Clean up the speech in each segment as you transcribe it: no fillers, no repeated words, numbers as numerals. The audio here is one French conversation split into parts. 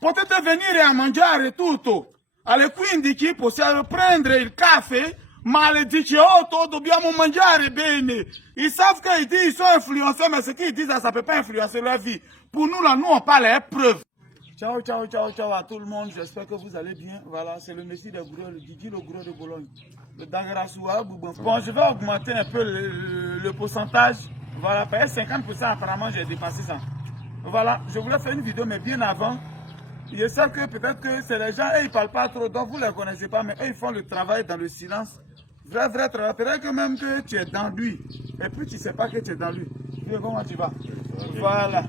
potete venire a mangiare tutto. Alle 15 possiamo prendere il caffè, ma alle 18 dobbiamo mangiare bene. Ils savent qu'ils disent ils sont influencés, mais ce qu'ils disent, ça ne peut pas influencer leur vie. Pour nous, là, nous, on parle les preuves. Ciao, ciao, ciao, ciao à tout le monde. J'espère que vous allez bien. Voilà, c'est le Messie des Goureux, le Didi, le Goureux de Bologne. Le Dagarasoua, Boubon. Bon, je vais augmenter un peu le pourcentage. Voilà, 50% apparemment, j'ai dépassé ça. Voilà, je voulais faire une vidéo, mais bien avant. Je sais que peut-être que c'est les gens, eux, ils ne parlent pas trop, donc vous ne les connaissez pas, mais eux, ils font le travail dans le silence. Vrai travail. Peut-être que même que tu es dans lui, et puis tu ne sais pas que tu es dans lui. Comment tu vas? Voilà.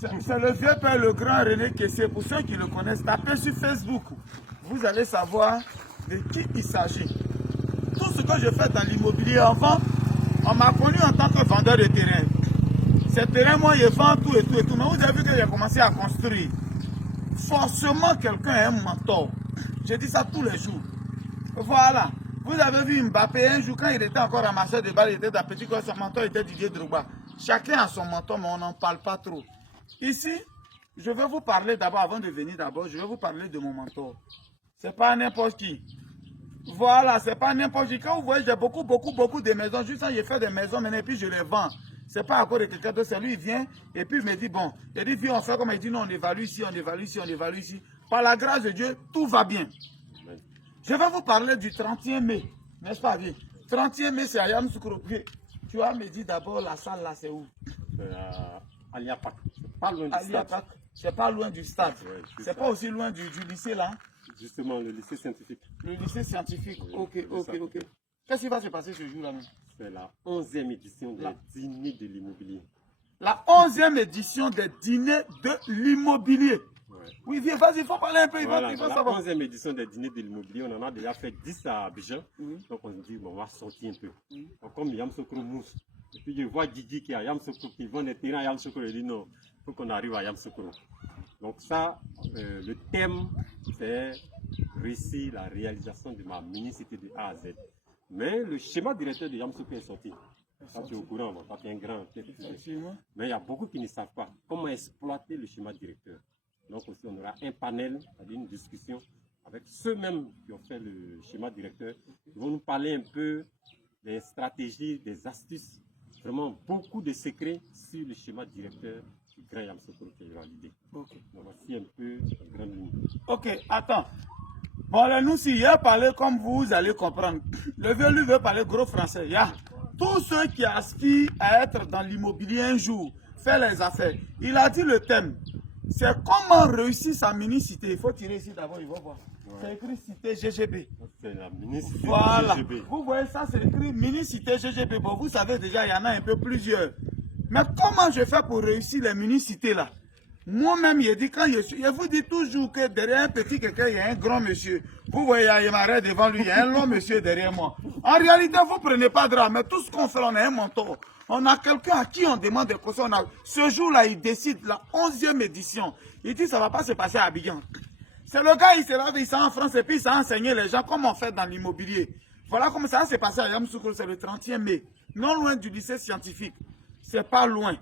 C'est le vieux père, le grand René Kessé. Pour ceux qui le connaissent, tapez sur Facebook. Vous allez savoir de qui il s'agit. Tout ce que je fais dans l'immobilier, avant, on m'a connu en tant que vendeur de terrain. Ces terrains, moi, je vends tout et tout et tout. Mais vous avez vu que j'ai commencé à construire. Forcément, quelqu'un est un mentor. Je dis ça tous les jours. Voilà. Vous avez vu Mbappé un jour, quand il était encore ramasseur de balles, il était dans petit corps, son mentor était Didier Drogba. Chacun a son mentor, mais on n'en parle pas trop. Ici, je vais vous parler d'abord, avant de venir d'abord, je vais vous parler de mon mentor. C'est pas n'importe qui. Voilà, c'est pas n'importe qui. Quand vous voyez, j'ai beaucoup de maisons. Juste ça, j'ai fait des maisons maintenant et puis je les vends. C'est pas à cause de quelqu'un d'autre, c'est lui, il vient et puis il me dit, bon, il dit, viens, on fait comme il dit, non, on évalue ici, on évalue ici, on évalue ici. Par la grâce de Dieu, tout va bien. Je vais vous parler du 31 mai, n'est-ce pas? 31 mai, c'est à Yamoussoukro. Tu vas me dire d'abord, la salle là, c'est où? À Liapak. C'est pas loin du stade. C'est pas loin du stade. Ouais, c'est pas aussi loin du lycée là? Justement, le lycée scientifique. Le lycée scientifique, oui, ok. Qu'est-ce qui va se passer ce jour-là? C'est la 11e édition des dîners de l'immobilier. La 11e édition des dîners de l'immobilier. Ouais. Oui, viens, vas-y, il faut parler un peu. Voilà, la 11e édition des dîners de l'immobilier, on en a déjà fait 10 à Abidjan. Donc on se dit, bon, on va sortir un peu. Donc, comme Yamoussoukro mousse, et puis je vois Didi qui est à Yamoussoukro, qui vend des terrains à Yamoussoukro, il dit non, il faut qu'on arrive à Yamoussoukro. Donc ça, le thème, c'est réussir la réalisation de ma mini-cité de A à Z. Mais le schéma directeur de Yamoussoukro est sorti. Ça, tu es au courant, bon, tu es un grand. Mais il y a beaucoup qui ne savent pas comment exploiter le schéma directeur. Donc aussi, on aura un panel, c'est-à-dire une discussion avec ceux-mêmes qui ont fait le schéma directeur. Ils vont nous parler un peu des stratégies, des astuces, vraiment beaucoup de secrets sur le schéma directeur du Grand Yamoussoukro qui est validé. Donc voici un peu la grande ligne. Ok, attends. Bon, là, nous, si il a parlé comme vous allez comprendre. Le vieux, lui, veut parler gros français. Il y a tous ceux qui aspirent à être dans l'immobilier un jour, faire les affaires. Il a dit le thème. C'est comment réussir sa mini-cité. Il faut tirer ici d'abord, il va voir. Ouais. C'est écrit cité GGB. C'est la mini-cité GGB. Vous voyez ça, c'est écrit mini-cité GGB. Bon, vous savez déjà, il y en a un peu plusieurs. Mais comment je fais pour réussir les mini-cités là? Moi-même, je dis, quand je vous dis toujours que derrière un petit quelqu'un, il y a un grand monsieur. Vous voyez, il m'arrête devant lui, il y a un long monsieur derrière moi. En réalité, vous ne prenez pas de drame, mais tout ce qu'on fait, on a un mentor. On a quelqu'un à qui on demande des conseils. Ce jour-là, il décide la 11e édition. Il dit, ça ne va pas se passer à Abidjan. C'est le gars, il se lève, il s'est en France et puis il s'est enseigné les gens comment on fait dans l'immobilier. Voilà comment ça s'est passé à Yamoussoukro, c'est le 31 mai. Non loin du lycée scientifique. C'est pas loin.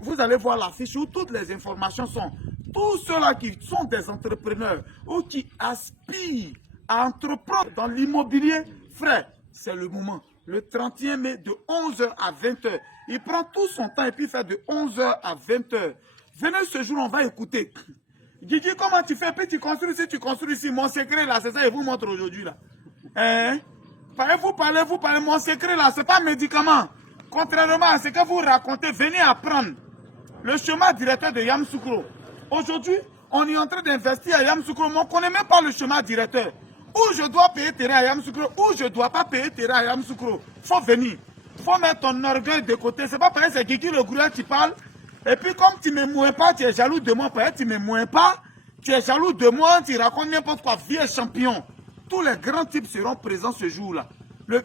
Vous allez voir l'affiche où toutes les informations sont. Tous ceux-là qui sont des entrepreneurs ou qui aspirent à entreprendre dans l'immobilier, frère, c'est le moment. Le 31 mai de 11h à 20h. Il prend tout son temps et puis il fait de 11h à 20h. Venez ce jour, on va écouter. Guigui, comment tu fais? Puis tu construis ici. Mon secret là, c'est ça, je vous montre aujourd'hui là. Hein? Vous parlez, mon secret là, c'est pas un médicament. Contrairement à ce que vous racontez, venez apprendre le schéma directeur de Yamoussoukro. Aujourd'hui, on est en train d'investir à Yamoussoukro, mais on ne connaît même pas le schéma directeur. Où je dois payer terrain à Yamoussoukro, où je ne dois pas payer terrain à Yamoussoukro. Il faut venir. Il faut mettre ton orgueil de côté. C'est pas pareil, c'est Guigui le Gourou qui parle. Et puis comme tu ne me mouilles pas, tu es jaloux de moi. Pareil, tu ne me mouilles pas, tu es jaloux de moi, tu racontes n'importe quoi. Vieux champion. Tous les grands types seront présents ce jour-là.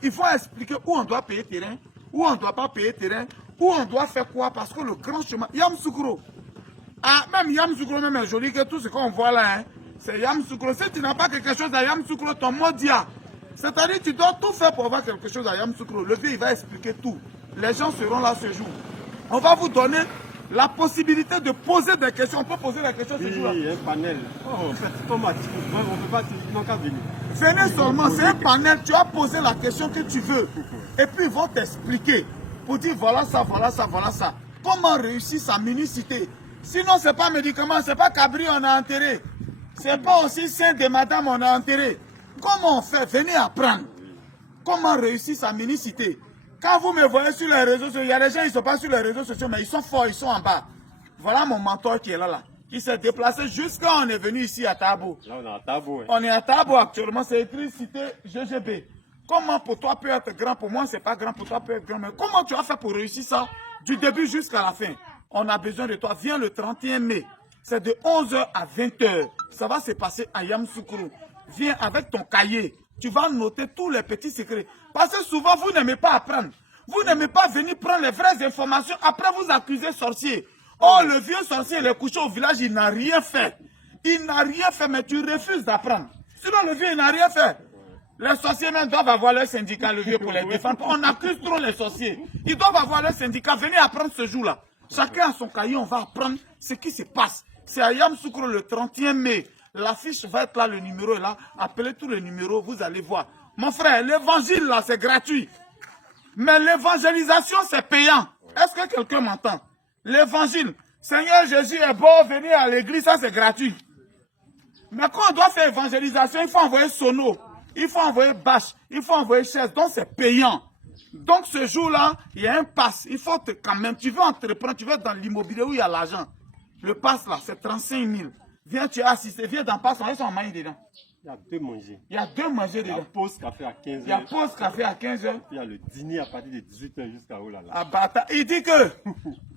Il faut expliquer où on doit payer terrain, où on ne doit pas payer terrain, où on doit faire quoi, parce que le grand chemin, Yamoussoukro. Ah, même Yamoussoukro même est joli que tout ce qu'on voit là, hein, c'est Yamoussoukro. Si tu n'as pas quelque chose à Yamoussoukro, ton mot dia. C'est-à-dire tu dois tout faire pour avoir quelque chose à Yamoussoukro. Le vieux, il va expliquer tout. Les gens seront là ce jour. On va vous donner la possibilité de poser des questions. On peut poser des questions ce jour-là. Oui, un panel. Oh, en fait, comment on ne peut pas, ils n'ont qu'à venir. Venez seulement, c'est un panel, tu as posé la question que tu veux. Et puis ils vont t'expliquer pour dire voilà ça, voilà ça, voilà ça. Comment réussir sa minicité. Sinon, ce n'est pas médicament, ce n'est pas cabri, on a enterré. Ce n'est pas aussi sein de madame, on a enterré. Comment on fait? Venez apprendre. Comment réussir sa minicité. Quand vous me voyez sur les réseaux sociaux, il y a des gens, ils ne sont pas sur les réseaux sociaux, mais ils sont forts, ils sont en bas. Voilà mon mentor qui est là. Qui s'est déplacé jusqu'à on est venu ici à Tabo. Là, on est à Tabo. Hein. On est à Tabo actuellement, c'est écrit cité GGB. Comment pour toi peut être grand? Pour moi, c'est pas grand, pour toi peut être grand. Mais comment tu as fait pour réussir ça du début jusqu'à la fin? On a besoin de toi. Viens le 31 mai. C'est de 11h à 20h. Ça va se passer à Yamoussoukro. Viens avec ton cahier. Tu vas noter tous les petits secrets. Parce que souvent, vous n'aimez pas apprendre. Vous n'aimez pas venir prendre les vraies informations. Après, vous accusez sorcier. Oh, le vieux sorcier, il est couché au village, il n'a rien fait. Il n'a rien fait, mais tu refuses d'apprendre. Sinon, le vieux, il n'a rien fait. Les sorciers même doivent avoir leur syndicat, le vieux, pour les défendre. On accuse trop les sorciers. Ils doivent avoir leur syndicat. Venez apprendre ce jour-là. Chacun a son cahier, on va apprendre ce qui se passe. C'est à Yamoussoukro le 31 mai. L'affiche va être là, le numéro est là. Appelez tous les numéros, vous allez voir. Mon frère, l'évangile là, c'est gratuit. Mais l'évangélisation, c'est payant. Est-ce que quelqu'un m'entend? L'évangile, Seigneur Jésus est beau, venir à l'église, ça c'est gratuit. Mais quand on doit faire évangélisation, il faut envoyer sono, il faut envoyer bâche, il faut envoyer chaise, donc c'est payant. Donc ce jour-là, il y a un pass, il faut quand même, tu veux entreprendre, tu veux être dans l'immobilier où il y a l'argent. Le pass là, c'est 35 000. Viens, tu as assisté, viens dans le pass, on est en main dedans. Il y a deux manger. Il y a deux manger Il y a dedans. pause café à 15h. Il y a pause café à 15h. Il y a le dîner à partir de 18h jusqu'à où là. Ah, bata. Il dit que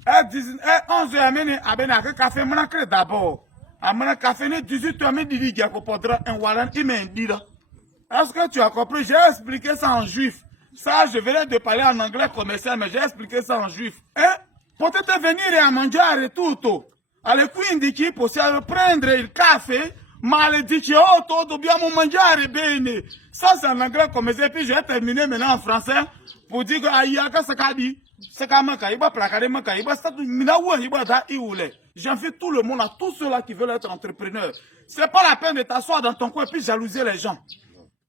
11h, à café, mon d'abord. À mon café, 18h, mais il dit qu'il faudra un wallan, il m'a dit là. Est-ce que tu as compris? J'ai expliqué ça en juif. Ça, je venais de parler en anglais commercial, mais j'ai expliqué ça en juif. Peut-être venir et à manger à retour. Allez, quindi, qui possiamo prendre il café. Malédiction, oh, tout bien mon mangiare bene. Ça, c'est en anglais comme ça. Puis, je vais terminer maintenant en français pour dire que Ayaka Sakadi, Sakamaka, Iba Plakademaka, Iba Statu, Minawa, Iba Da Ioule. J'invite tout le monde, à tous ceux-là qui veulent être entrepreneurs. C'est pas la peine de t'asseoir dans ton coin et puis jalouser les gens.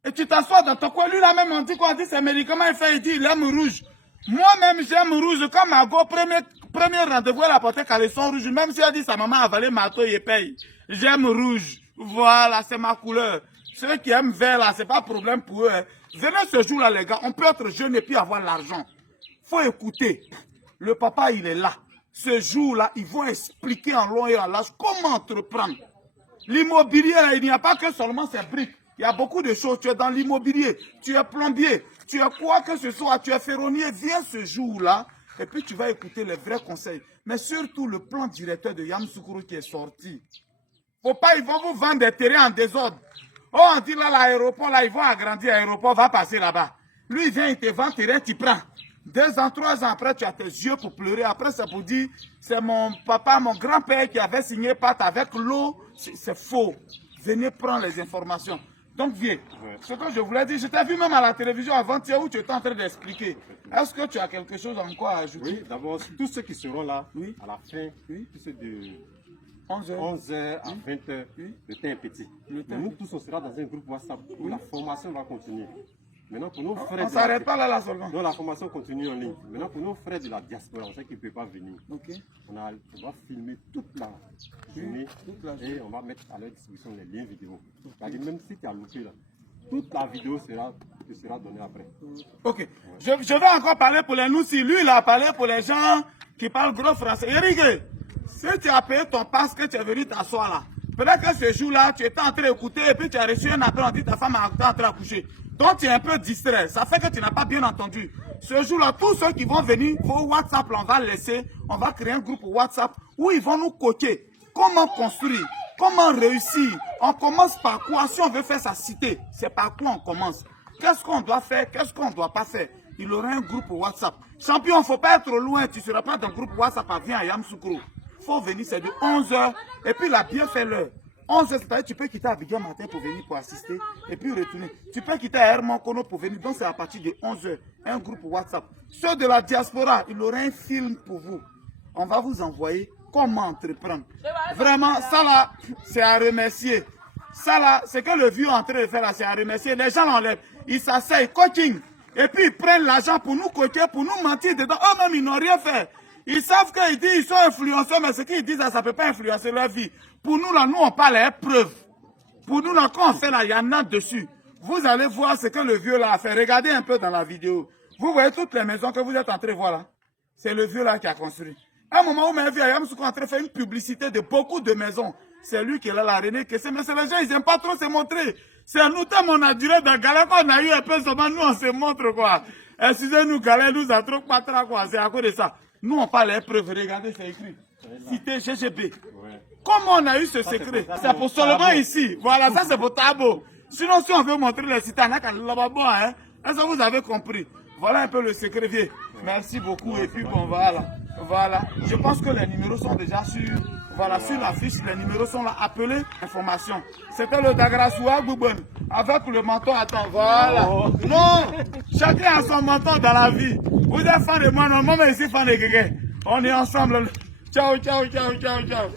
Et tu t'assois dans ton coin. Lui, là même, on dit quoi? On dit c'est médicament, il fait, il dit, il aime rouge. Moi-même, j'aime rouge. Quand Margot, premier rendez-vous, elle a porté caleçon rouge. Même si elle dit sa maman a avalé marteau, il paye. J'aime rouge. Voilà, c'est ma couleur. Ceux qui aiment vert, là, c'est pas problème pour eux. Hein. Venez ce jour-là, les gars. On peut être jeune et puis avoir l'argent. Faut écouter. Le papa, il est là. Ce jour-là, ils vont expliquer en long et en large comment entreprendre. L'immobilier, il n'y a pas que seulement ces briques. Il y a beaucoup de choses. Tu es dans l'immobilier, tu es plombier, tu es quoi que ce soit, tu es ferronnier. Viens ce jour-là et puis tu vas écouter les vrais conseils. Mais surtout le plan directeur de Yamoussoukro qui est sorti. Faut pas, ils vont vous vendre des terrains en désordre. Oh, on dit là, l'aéroport, là, ils vont agrandir l'aéroport, va passer là-bas. Lui, il vient, il te vend terrain, tu prends. 2 ans, 3 ans après, tu as tes yeux pour pleurer. Après, c'est pour dire, c'est mon papa, mon grand-père qui avait signé pacte avec l'eau. C'est faux. Venez prendre les informations. Donc, viens. Ce que je voulais dire, je t'ai vu même à la télévision avant-hier où tu étais en train d'expliquer. Est-ce que tu as quelque chose encore à ajouter? Oui, d'abord, tous ceux qui seront là, oui, à la fin, oui, tous ceux de 11h à 20h, oui, le temps est petit. Mais nous tous, on sera dans un groupe WhatsApp où la formation va continuer. Maintenant, pour nos frères... On ne s'arrête pas là seulement. Non, la formation continue en ligne. Maintenant, pour nos frères de la diaspora, on sait qu'ils ne peuvent pas venir. Okay. On va filmer toute la journée et on va mettre à leur distribution les liens vidéo. C'est-à-dire, même si tu as loupé là, toute la vidéo te sera donnée après. Ok. Ouais. Je vais encore parler pour les nous. Si lui, il a parlé pour les gens qui parlent gros français. Eric, si tu as payé ton passe, que tu es venu t'asseoir là, peut-être que ce jour-là, tu étais en train d'écouter et puis tu as reçu un appel, on dit ta femme est en train d'accoucher. Donc tu es un peu distrait. Ça fait que tu n'as pas bien entendu. Ce jour-là, tous ceux qui vont venir, vos WhatsApp, là, on va laisser, on va créer un groupe WhatsApp où ils vont nous coacher. Comment construire? Comment réussir? On commence par quoi? Si on veut faire sa cité, c'est par quoi on commence? Qu'est-ce qu'on doit faire? Qu'est-ce qu'on ne doit pas faire? Il aura un groupe WhatsApp. Champion, il ne faut pas être loin. Tu ne seras pas dans le groupe WhatsApp, viens à Yamoussoukro. Il faut venir, c'est de 11h. Et puis, il a bien fait l'heure. 11h, c'est-à-dire tu peux quitter Abidjan matin pour venir pour assister et puis retourner. Tu peux quitter Herman Kono pour venir. Donc, c'est à partir de 11h. Un groupe WhatsApp. Ceux de la diaspora, il aura un film pour vous. on va vous envoyer comment entreprendre. Vraiment, ça là, c'est à remercier. Ça là, c'est que le vieux est en train de faire là, c'est à remercier. Les gens l'enlèvent, ils s'asseyent, coaching. Et puis ils prennent l'argent pour nous coacher, pour nous mentir dedans. Eux-mêmes, ils n'ont rien fait. Ils savent qu'ils disent qu'ils sont influenceurs, mais ce qu'ils disent là, ça ne peut pas influencer leur vie. Pour nous là, nous on parle à preuve. Pour nous là, quand on fait là, il y en a dessus. Vous allez voir ce que le vieux là a fait. Regardez un peu dans la vidéo. Vous voyez toutes les maisons que vous êtes en train de voir là. C'est le vieux là qui a construit. À un moment où ma vie, Yam Soukro est en train de faire une publicité de beaucoup de maisons. C'est lui qui est là, la René Kessé. Mais c'est les gens, ils n'aiment pas trop se montrer. C'est nous, tellement on a duré dans Galère, qu'on a eu un peu seulement, nous on se montre quoi. Excusez-nous, Galère nous a trop patra quoi. C'est à cause de ça. Nous on parle les preuves. Regardez, c'est écrit. Cité GGB. Comment on a eu ce secret? C'est pour seulement ici. Voilà, ça c'est pour Tabo. Sinon, si on veut montrer les cités, on a qu'à là-bas, hein. Est-ce que vous avez compris? Voilà un peu le secret, vieux. Merci beaucoup. Et puis bon, voilà. Voilà. Je pense que les numéros sont déjà sur. Voilà, sur la fiche, les numéros sont là. Appelez, information. C'était le Dagrasoua Boubon. Avec le menton à temps. Voilà. Non, chacun a son menton dans la vie. Vous êtes fan de moi, non, moi, mais je suis fan de quelqu'un. On est ensemble. Ciao, ciao, ciao, ciao, ciao.